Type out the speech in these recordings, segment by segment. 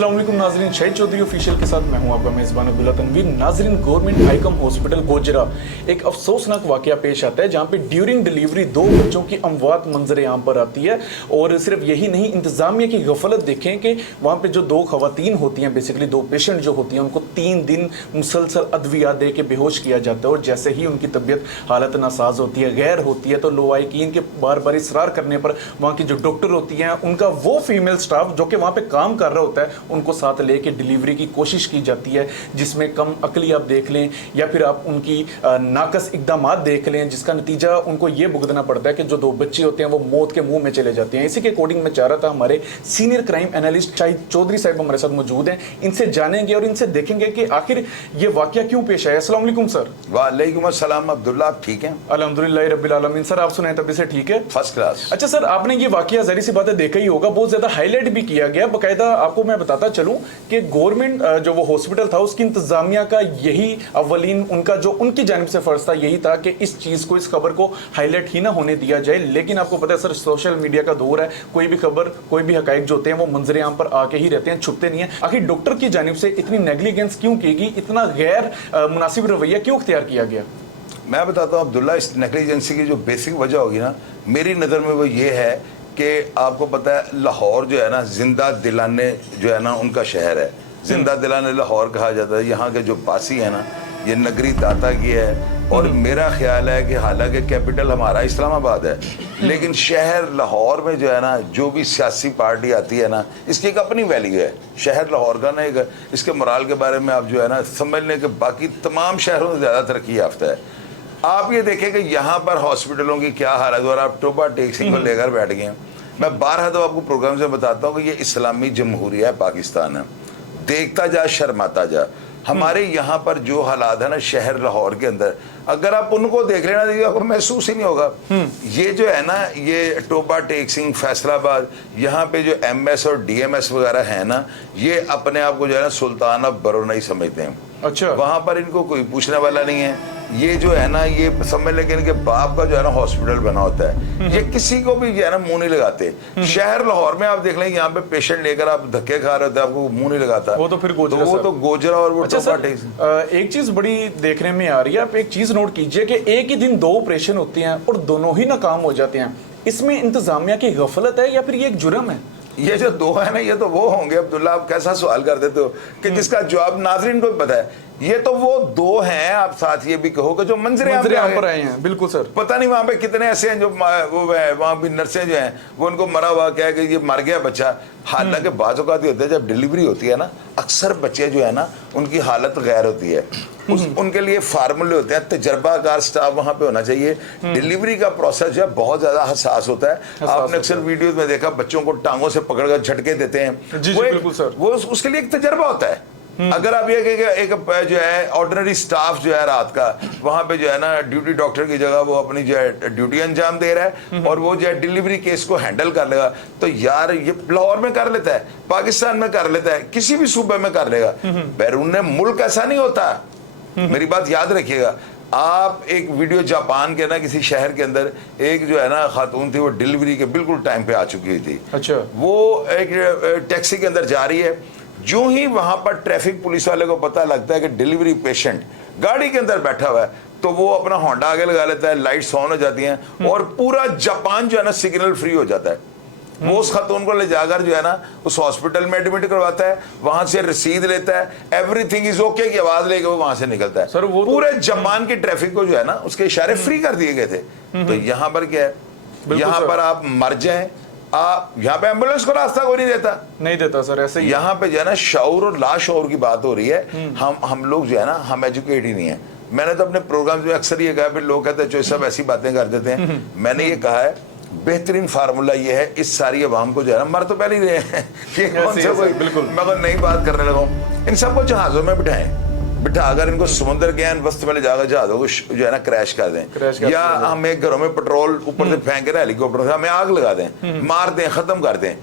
अस्सलाम वालेकुम नाजरीन, शाहिद चौधरी ऑफिशियल के साथ मैं हूं आपका मेज़बान अब्दुल्ला तनवीर। नाजरीन, गवर्नमेंट हाईकम हॉस्पिटल गोजरा एक अफसोसनाक वाकया पेश आता है जहां पे ड्यूरिंग डिलीवरी 2 बच्चों की अमवात मंजर आम पर आती है। और सिर्फ यही नहीं, इंतजामिया की गफलत देखें कि वहां पे जो 2 खवातीन होती हैं, बेसिकली 2 पेशेंट जो होती हैं, उनको 3 दिन मुसलसल अद्विया दे के बेहोश किया जाता है। और जैसे ही उनकी तबीयत हालत नासाज होती है, गैर होती है, तो लोवाइकीन के बार बार इसरार करने पर वहाँ की जो डॉक्टर होती हैं, उनका वो फीमेल स्टाफ जो कि वहाँ पे काम कर रहा होता है, उनको साथ लेके डिलीवरी की कोशिश की जाती है, जिसमें कम अकली आप देख लें या फिर आप उनकी नाकस इकदामात देख लें, जिसका नतीजा उनको ये भुगतना पड़ता है कि जो 2 बच्चे होते हैं वो मौत के मुंह में चले जाते हैं। इसी के अकॉर्डिंग मैं चाह रहा था हमारे senior crime analyst Shahid Chaudhary साहब हमारे साथ मौजूद हैं, इनसे जानेंगे और इनसे देखेंगे कि आखिर ये वाकया क्यों पेश आया। अस्सलाम वालेकुम सर। वालेकुम अस्सलाम अब्दुल्ला, आप ठीक हैं? अल्हम्दुलिल्लाह रब्बिल आलमीन। सर आप सुनाए तभी से ठीक है? First class. अच्छा सर, आपने ये वाकया ज़ाहिर सी बात है देखा ही होगा, बहुत ज़्यादा हाईलाइट भी किया गया। बाकायदा आपको मैं बताता चलूं कि गवर्नमेंट जो वो हॉस्पिटल था उसकी इंतजामिया का यही अव्वलीन उनका जो उनकी जानिब से फर्ज था, यही था कि इस चीज़ को, इस खबर को हाईलाइट ही ना होने दिया जाए। लेकिन आपको पता है सर, सोशल मीडिया का दौर है, कोई भी खबर, कोई भी हकाइक जो होते हैं वो मंजरे आम पर आके ही रहते हैं, छुपते नहीं है। आखिर डॉक्टर की जानिब से इतनी नेग्लिजेंस क्यों की गई, इतना गैर मुनासिब रवैया क्यों इख्तियार किया गया? मैं बताता हूँ अब्दुल्ला, इस नेग्लिजेंसी की जो बेसिक वजह होगी ना, मेरी नज़र में वो ये है कि आपको पता है लाहौर जो है ना, जिंदा दिलाने जो है ना उनका शहर है। जिंदा दिलाने लाहौर कहा जाता है। यहाँ के जो बासी है ना, ये नगरी दाता की है। और मेरा ख्याल है कि हालांकि कैपिटल हमारा इस्लामाबाद है, लेकिन शहर लाहौर में जो है ना, जो भी सियासी पार्टी आती है ना, इसकी एक अपनी वैल्यू है। शहर लाहौर का ना एक इसके मोराल के बारे में आप जो है ना समझ लें कि बाकी तमाम शहरों से ज़्यादा तरक्की याफ्ता है। आप ये देखें कि यहाँ पर हॉस्पिटलों की क्या हालत, और आप टोपा टैक्सी को लेकर बैठ गए हैं। मैं 12 तो आपको प्रोग्राम से बताता हूँ कि ये इस्लामी जमहूरिया है, पाकिस्तान है। देखता जा शर्माता जा। हमारे यहाँ पर जो हालात है ना शहर लाहौर के अंदर, अगर आप उनको देख लेना तो आपको महसूस ही नहीं होगा। ये जो है ना, ये टोपा टेक्सिंग, फैसलाबाद, यहाँ पे जो MS और DMS वगैरह है ना, ये अपने आप को जो है ना सुल्तान ऑफ ब्रुनेई समझते हैं। अच्छा, वहाँ पर इनको कोई पूछने वाला नहीं है। ये जो है ना, ये समझ लें कि इनके बाप का जो है ना हॉस्पिटल बना होता है। ये किसी को भी जो है ना मुंह नहीं लगाते। शहर लाहौर में आप देख लें, यहाँ पे पेशेंट लेकर आप धक्के खा रहे होते हैं, आपको मुंह नहीं लगाता। वो तो फिर गोजरा, वो तो गोजरा और वो अच्छा सर, एक चीज बड़ी देखने में आ रही है। आप एक चीज नोट कीजिए कि एक ही दिन 2 ऑपरेशन होते हैं और दोनों ही नाकाम हो जाते हैं। इसमें इंतजामिया की गफलत है या फिर ये एक जुर्म है? ये जो 2 है ना, ये तो वो होंगे अब्दुल्ला। आप कैसा सवाल कर देते हो कि जिसका जवाब नाजरीन को भी पता है। ये तो वो 2 हैं, आप साथ ये भी कहो कि जो मंजरे पर आए हैं। बिल्कुल सर। पता नहीं वहां पे कितने ऐसे हैं जो वो वहां भी नर्सें जो हैं वो उनको मरा हुआ क्या कि ये मर गया बच्चा। हालांकि बाज़ औक़ात होता है जब डिलीवरी होती है ना, अक्सर बच्चे जो है ना उनकी हालत गैर होती है। उनके लिए फार्मूले होते हैं, तजर्बाकार स्टाफ वहां पे होना चाहिए। डिलीवरी का प्रोसेस जो है बहुत ज्यादा हसास होता है। आपने अक्सर वीडियोस में देखा, बच्चों को टांगों से पकड़कर झटके देते हैं। जी, बिल्कुल सर। वो उसके लिए एक तजर्बा होता है। अगर आप ये एक जो है ऑर्डिनरी स्टाफ जो है रात का वहां पे जो है ना ड्यूटी डॉक्टर की जगह वो अपनी जो है ड्यूटी अंजाम दे रहा है और वो जो है डिलीवरी केस को हैंडल कर लेगा, तो यार ये लाहौर में कर लेता है, पाकिस्तान में कर लेता है, किसी भी सूबे में कर लेगा। बैरून मुल्क ऐसा नहीं होता। मेरी बात याद रखिएगा। आप एक वीडियो जापान के ना किसी शहर के अंदर एक जो है ना खातून थी, वो डिलीवरी के बिल्कुल टाइम पे आ चुकी थी। अच्छा, वो एक टैक्सी के अंदर जा रही है। जो ही वहां पर ट्रैफिक पुलिस वाले को पता लगता है कि डिलीवरी पेशेंट गाड़ी के अंदर बैठा हुआ है, तो वो अपना होंडा आगे लगा लेता है, लाइट्स ऑन हो जाती हैं और पूरा जापान जो है ना सिग्नल फ्री हो जाता है। वो उस खातून को ले जाकर जो है ना उस हॉस्पिटल में एडमिट करवाता है, वहां से रसीद लेता है, एवरीथिंग इज ओके की आवाज लेके वो वहां से निकलता है। सर, वो पूरे जापान की ट्रैफिक को जो है ना उसके इशारे फ्री कर दिए गए थे। तो यहाँ पर क्या है, यहाँ पर आप मर जाए, आप यहाँ पे एम्बुलेंस को रास्ता कोई नहीं देता सर। ऐसे यहाँ पे जो है ना शऊर और लाशऊर की बात हो रही है। हम लोग जो है ना, हम एजुकेट ही नहीं है। मैंने तो अपने प्रोग्राम में अक्सर ये कहा, फिर लोग कहते हैं जो सब ऐसी बातें कर देते हैं। मैंने ये कहा है बेहतरीन फार्मूला ये है, इस सारी अवाम को जो है ना, मर तो पहले ही रहे हैं कि कौन सा कोई, बिल्कुल मैं अगर नई बात करने लगा हूँ, इन सबको जहाजों में बिठा अगर इनको समुद्र के वस्त में ले जाकर जहाजों को जो है ना क्रैश कर दें, या हम एक घरों में पेट्रोल ऊपर से फेंक रहे हेलीकॉप्टर से, हमें आग लगा दें, मार दें, खत्म कर दें।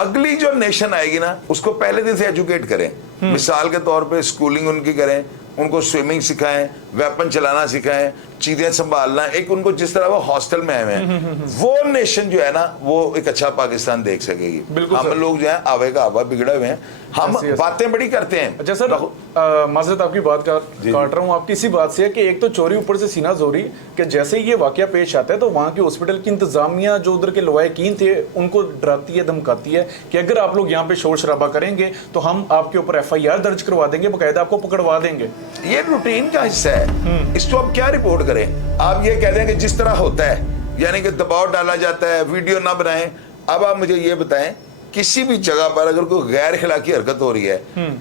अगली जो नेशन आएगी ना उसको पहले दिन से एजुकेट करें। मिसाल के तौर पे स्कूलिंग उनकी करें, उनको स्विमिंग सिखाएं, वेपन चलाना सिखाएं, चीजें संभालना, एक उनको जिस तरह वो हॉस्टल में आए हुए हैं, वो नेशन जो है ना वो एक अच्छा पाकिस्तान देख सकेगी। बिल्कुल हम सर। लोग जो है आवे का आवा बिगड़े हुए हैं, हम ऐसे- बातें बड़ी करते हैं। अच्छा सर, माजरत आपकी बात काट रहा हूँ, आपकी इसी बात से है कि एक तो चोरी ऊपर से सीना जोरी, कि जैसे ही ये वाकया पेश आता है तो वहाँ की हॉस्पिटल की इंतजामिया जो उधर के लवायकीन थे उनको डराती है, धमकाती है कि अगर आप लोग यहाँ पे शोर शराबा करेंगे तो हम आपके ऊपर FIR दर्ज करवा देंगे, बाकायदा आपको पकड़वा देंगे। ये रूटीन का हिस्सा है, इसको अब क्या रिपोर्ट करें? आप ये कह दें कि जिस तरह होता है, यानी कि दबाव डाला जाता है, वीडियो ना बनाएं। अब आप मुझे ये बताएं, किसी भी जगह पर अगर कोई गैर खिलाकी हरकत हो रही है,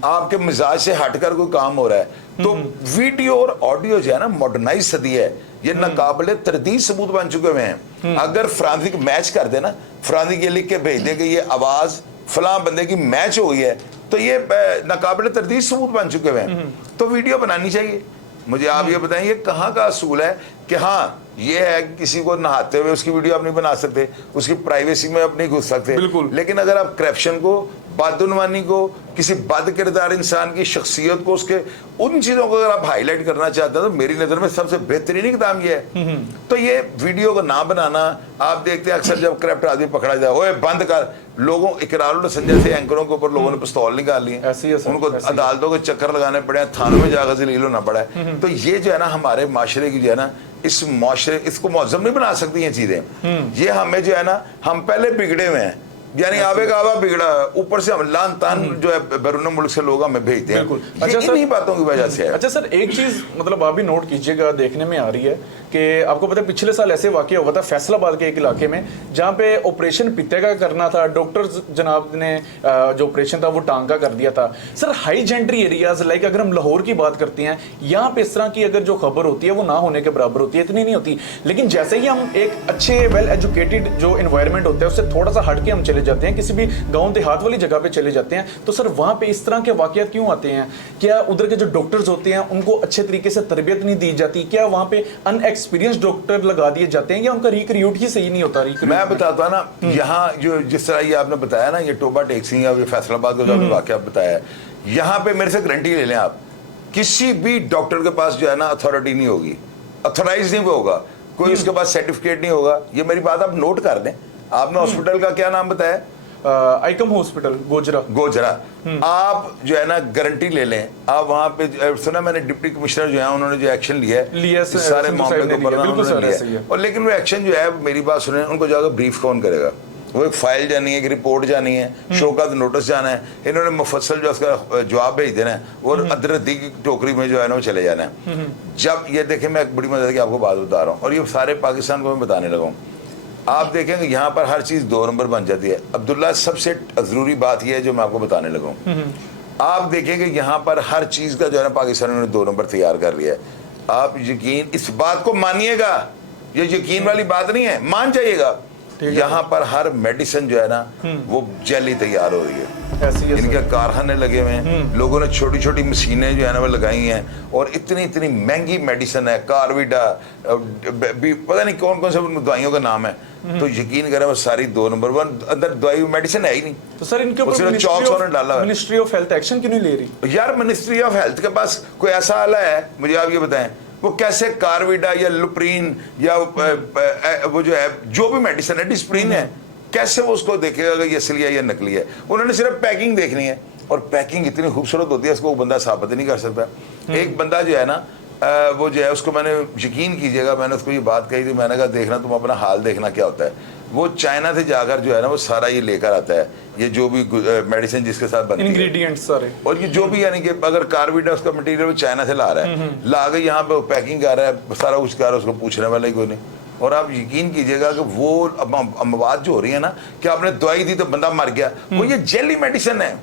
आपके मिजाज से हटकर कोई काम हो रहा है, तो वीडियो और ऑडियो जो है ना मॉडर्नाइज सदी है, ये नाकाबिले तरदीद सबूत बन चुके हुए हैं। अगर फ्रांसिक मैच कर दे ना, फ्रांसिक ये लिख के भेज दे कि ये आवाज फलां बंदे की मैच हो गई है, तो ये नाकाबिले तरदीद सबूत बन चुके हुए हैं। तो वीडियो बनानी चाहिए। मुझे आप ये बताएं, ये कहाँ का असूल है कि हाँ ये है कि किसी को नहाते हुए उसकी वीडियो आप नहीं बना सकते, उसकी प्राइवेसी में आप नहीं घुस सकते। बिल्कुल। लेकिन अगर आप करप्शन को, बदउनवानी को, किसी बद किरदार इंसान की शख्सियत को, उसके उन चीजों को अगर आप हाईलाइट करना चाहते हैं, तो मेरी नजर में सबसे बेहतरीन काम ये है। तो ये वीडियो को ना बनाना, आप देखते हैं अक्सर जब करप्ट आदमी पकड़ा जाए, ओए बंद कर, लोगों इकरारुल संजय से एंकरों के ऊपर लोगों ने पिस्तौल निकाल लिए, ऐसे ही है सर, उनको ऐसे ही। अदालतों के चक्कर लगाने पड़े हैं, थानों में जाकर जलील होना पड़ा है। तो ये जो है ना हमारे माशरे की जो है ना, इस माशरे, इसको मौजम नहीं बना सकती ये चीजें। ये हमें जो है ना, हम पहले बिगड़े हुए हैं, यानी आवे का आवा बिगड़ा, ऊपर से हम लान तान जो है बैरून मुल्क से लोग हमें भेजते हैं। बिल्कुल। ये अच्छा सर, इन्हीं बातों की वजह से है। अच्छा सर, एक चीज मतलब आप भी नोट कीजिएगा, देखने में आ रही है कि आपको पता है पिछले साल ऐसे वाकया हुआ था फैसलाबाद के एक इलाके में, जहाँ पे ऑपरेशन पित्ते का करना था, डॉक्टर जनाब ने जो ऑपरेशन था वो टांग का कर दिया था। Sir high gentry areas, like अगर हम लाहौर की बात करते हैं, यहाँ पे इस तरह की अगर जो खबर होती है वो ना होने के बराबर होती है, इतनी नहीं होती। लेकिन जैसे ही हम एक अच्छे वेल एजुकेटेड जो इन्वायरमेंट होता है उससे थोड़ा सा हट के हम चले जाते हैं, किसी भी गांव देहात वाली जगह पे चले जाते हैं, तो सर वहां पे इस तरह के वाकयात क्यों आते हैं? क्या उधर के जो डॉक्टर्स होते हैं उनको अच्छे तरीके से तरबियत नहीं दी जाती? क्या वहां पे अनएक्सपीरियंस डॉक्टर लगा दिए जाते हैं, या उनका रिक्रूट ही सही नहीं होता? मैं बताता ना, यहाँ जो जिस तरह ये आपने बताया ना, ये टोबा टेक सिंह या ये फैसलाबाद का जो आपने वाकया बताया, यहाँ पे मेरे से गारंटी ले लें आप, किसी भी डॉक्टर के पास जो है ना अथॉरिटी नहीं होगी, अथोराइज नहीं होगा, कोई उसके पास सर्टिफिकेट नहीं होगा। ये मेरी बात आप नोट कर दें। आपने हॉस्पिटल का क्या नाम बताया? आइकम हॉस्पिटल गोजरा। गोजरा। आप जो है ना गारंटी ले लें, आप वहां पे सुना मैंने डिप्टी कमिश्नर जो है उन्होंने जो एक्शन लिया लिया इस सर, सारे सिंधु मामले साहब को ने लिया, बिल्कुल सर, ऐसे ही लिया है। और लेकिन वो एक्शन जो है, मेरी बात सुने, उनको जाकर ब्रीफ कौन करेगा? वो एक फाइल जानी है, एक रिपोर्ट जानी है, शोकाज नोटिस जाना है, इन्होंने मुफस्सल जो उसका जवाब भेज देना है और अदरदी की टोकरी में जो है ना वो चले जाना है। जब ये देखें, मैं एक बड़ी मदद की आपको बात बता रहा हूँ और ये सारे पाकिस्तान को मैं बताने लगा हूँ। आप देखेंगे यहाँ पर हर चीज 2 नंबर बन जाती है। अब्दुल्ला, सबसे जरूरी बात यह है जो मैं आपको बताने लगा हूँ, आप देखेंगे यहाँ पर हर चीज का जो है ना पाकिस्तान ने 2 नंबर तैयार कर लिया है। आप यकीन इस बात को मानिएगा, ये यकीन वाली बात नहीं है, मान जाइएगा, यहाँ पर हर मेडिसिन जो है ना वो जेली तैयार हो रही है। ऐसी है इनके सर। कारखाने लगे हुए हैं, लोगों ने छोटी छोटी मशीनें जो है ना वो लगाई हैं और इतनी इतनी महंगी मेडिसिन है, कार्विडा, पता नहीं कौन कौन से दवाइयों का नाम है। तो यकीन करें वो सारी 2 नंबर 1 अंदर दवाई मेडिसिन है ही नहीं। तो सर इनके उसमें ऊपर चौक सोने डाला हुआ है। मिनिस्ट्री ऑफ हेल्थ एक्शन क्यों नहीं ले रही? यार मिनिस्ट्री ऑफ हेल्थ के पास कोई ऐसा आला है, मुझे आप ये बताएं, वो कैसे कार्विडा या लुप्रीन या वो जो है जो भी मेडिसिन है, डिस्प्रीन है, कैसे वो उसको देखेगा कि ये असली है या नकली है? उन्होंने सिर्फ पैकिंग देखनी है और पैकिंग इतनी खूबसूरत होती है, इसको वो बंदा साबित नहीं कर सकता। एक बंदा जो है ना वो जो है उसको मैंने, यकीन कीजिएगा, मैंने उसको ये बात कही थी, मैंने कहा देखना तुम अपना हाल देखना क्या होता है। वो चाइना से जाकर जो है ना वो सारा ये लेकर आता है, ये जो भी मेडिसिन जिसके साथ बनती है, इंग्रेडिएंट्स सारे, और ये जो भी, यानी कि अगर कार्बिड है उसका मटेरियल वो चाइना से ला रहा है, ला के यहाँ पे पैकिंग कर रहा है, सारा कुछ कर रहा है, उसको पूछने वाला ही कोई नहीं। और आप यकीन कीजिएगा कि वो अमवात जो हो रही है ना, कि आपने दवाई दी तो बंदा मर गया, वो ये जेली मेडिसिन है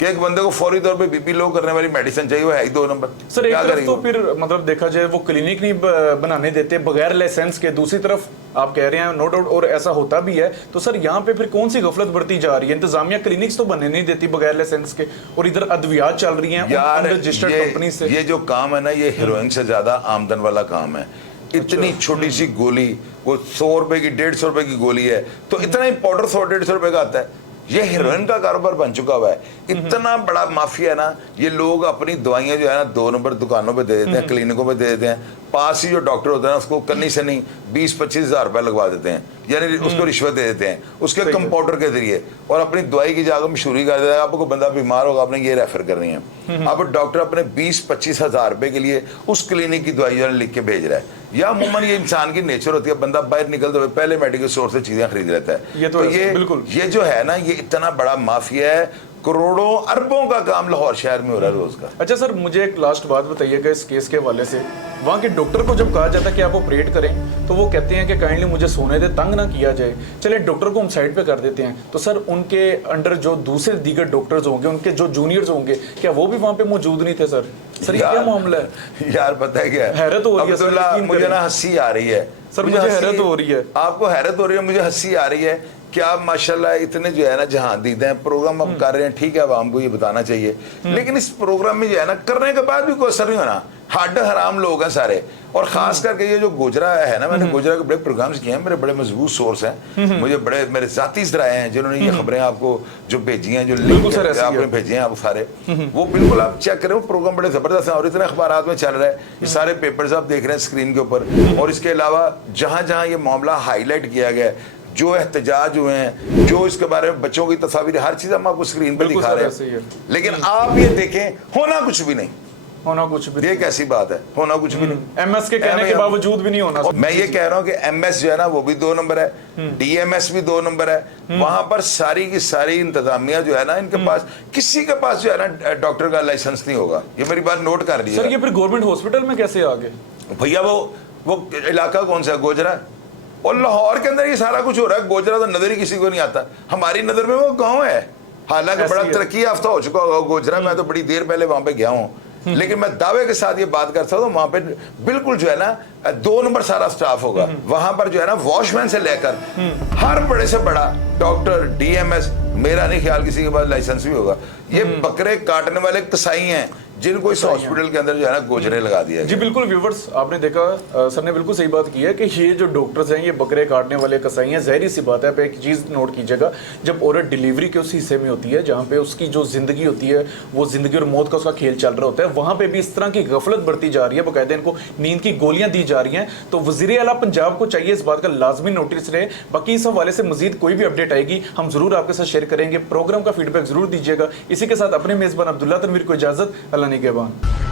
कि एक बंदे को फौरी तौर पे बीपी लो करने वाली मेडिसिन चाहिए, वो है ही 2 नंबर। सर एक क्या तरफ करेंगे तो वो? फिर मतलब देखा जाए वो क्लिनिक नहीं बनाने देते बगैर लाइसेंस के, दूसरी तरफ आप कह रहे हैं नो डाउट और ऐसा होता भी है, तो सर यहाँ पे फिर कौन सी गफलत बढ़ती जा रही है? इंतजामिया क्लिनिक्स तो बनने नहीं देती बगैर लाइसेंस के, और इधर अद्वियात चल रही हैं यार रजिस्टर्ड कंपनी से। ये जो काम है ना, ये हीरोइन से ज्यादा आमदन वाला काम है। इतनी छोटी सी गोली, वो 100 रुपए की 150 रुपए की गोली है, तो इतना ही पाउडर 100-150 रुपए का आता है। ये हीरोइन का कारोबार बन चुका हुआ है। इतना बड़ा माफिया है ना, ये लोग अपनी दवाइयां जो है ना 2 नंबर दुकानों पे दे देते हैं, क्लिनिकों पे दे देते हैं, पास ही जो डॉक्टर होता है ना उसको कन्नी से नहीं 20-25 हज़ार रुपए लगवा देते हैं, यानी उसको रिश्वत दे देते हैं उसके कंपाउंडर के जरिए, और अपनी दवाई की जगह मशहूरी कर देता है, आपको बंदा बीमार होगा आपने ये रेफर करनी है। अब डॉक्टर अपने 20-25 हज़ार रुपए के लिए उस क्लिनिक की दवाई जो है लिख के भेज रहा है। या अमूमन ये इंसान की नेचर होती है, बंदा बाहर निकलते हुए पहले मेडिकल स्टोर से चीजें खरीद लेता है। ये तो बिल्कुल, ये जो है ना, ये इतना बड़ा माफिया है, करोड़ों अरबों का काम लाहौर शहर में हो रहा है रोज का। अच्छा सर, मुझे एक लास्ट बात बताइएगा इस केस के हवाले से। वहाँ के डॉक्टर को जब कहा जाता है कि आप ऑपरेट करें तो वो कहते हैं कि काइंडली मुझे सोने दे, तंग ना किया जाए, चले डॉक्टर को हम साइड पे कर देते हैं। तो सर उनके अंडर जो दूसरे दीगर डॉक्टर्स होंगे, उनके जो जूनियर्स होंगे, क्या वो भी वहाँ पे मौजूद नहीं थे सर? सर ये क्या मामला है यार? पता है क्या, हैरत हो रही है सर, मुझे ना हंसी आ रही है सर, मुझे हैरत हो रही है। आपको हैरत हो रही है, मुझे हंसी आ रही है कि आप माशाल्लाह इतने जो है ना जहां दीदा हैं, प्रोग्राम आप कर रहे हैं, ठीक है, अब हमको ये बताना चाहिए, लेकिन इस प्रोग्राम में जो है ना करने के बाद भी कोई असर नहीं होना। हड्ड हराम लोग हैं सारे, और खास करके ये जो गुजरा है ना, मैंने गुजरा के बड़े प्रोग्राम्स किए हैं, मेरे बड़े मजबूत सोर्स हैं, मुझे बड़े मेरे जाती जराए हैं जिन्होंने ये खबरें आपको जो भेजी हैं, जो लिंक आपने भेजे हैं, आप सारे वो बिल्कुल आप चेक करें, वो प्रोग्राम बड़े जबरदस्त हैं और इतने अखबारात में चल रहा है, ये सारे पेपर्स आप देख रहे हैं स्क्रीन के ऊपर। और इसके अलावा जहां जहां ये मामला हाईलाइट किया गया है, जो एहतजाज हुए हैं, जो इसके बारे में बच्चों की तस्वीर, हर चीज हम आपको स्क्रीन पे दिखा रहे हैं, लेकिन आप ये देखें होना कुछ भी नहीं, होना कुछ भी, ये कैसी बात है, होना कुछ भी नहीं। एमएस के कहने के बावजूद भी नहीं होना। मैं ये कह रहा हूं कि एमएस जो है ना वो भी 2 नंबर है, डीएमएस भी 2 नंबर है, वहां पर सारी की सारी इंतजामिया जो है ना, इनके पास किसी के पास जो है ना डॉक्टर का लाइसेंस नहीं होगा। ये मेरी बात नोट कर लीजिए सर। ये फिर गवर्नमेंट हॉस्पिटल में कैसे आ गए भैया? वो इलाका कौन सा है? गोजरा, और लाहौर के अंदर ये सारा कुछ हो रहा है। गोजरा तो नजर ही किसी को नहीं आता, हमारी नजर में वो गाँव है, हालांकि बड़ा तरक्की याफ्ता हो चुका होगा गोजरा। मैं तो बड़ी देर पहले वहां पे गया हूँ, लेकिन मैं दावे के साथ ये बात करता हूँ, वहां पे बिल्कुल जो है ना 2 नंबर सारा स्टाफ होगा। वहां पर जो है ना वॉचमैन से लेकर हर बड़े से बड़ा डॉक्टर, डीएमएस, मेरा नहीं ख्याल किसी के पास लाइसेंस भी होगा। ये बकरे काटने वाले कसाई हैं जिनको इस हॉस्पिटल के अंदर जो है ना गोजरे लगा दिया जी। बिल्कुल व्यूवर्स, आपने देखा सर ने बिल्कुल सही बात की है कि ये जो डॉक्टर्स हैं ये बकरे काटने वाले कसाई हैं। ज़ाहिर सी बात है, आप एक चीज़ नोट कीजिएगा, जब औरत डिलीवरी के उस हिस्से में होती है जहाँ पे उसकी जो जिंदगी होती है, वो जिंदगी और मौत का उसका खेल चल रहा होता है, वहाँ पे भी इस तरह की गफलत बरती जा रही है, बाकायदा इनको नींद की गोलियां दी जा रही हैं। तो वज़ीर आला पंजाब को चाहिए इस बात का लाजमी नोटिस रहे। बाकी इस हवाले से मजीद कोई भी अपडेट आएगी हम जरूर आपके साथ शेयर करेंगे। प्रोग्राम का फीडबैक जरूर दीजिएगा। इसी के साथ अपने मेज़बान अब्दुल्ला तनवीर को इजाज़त, अल्लाह निगहबान।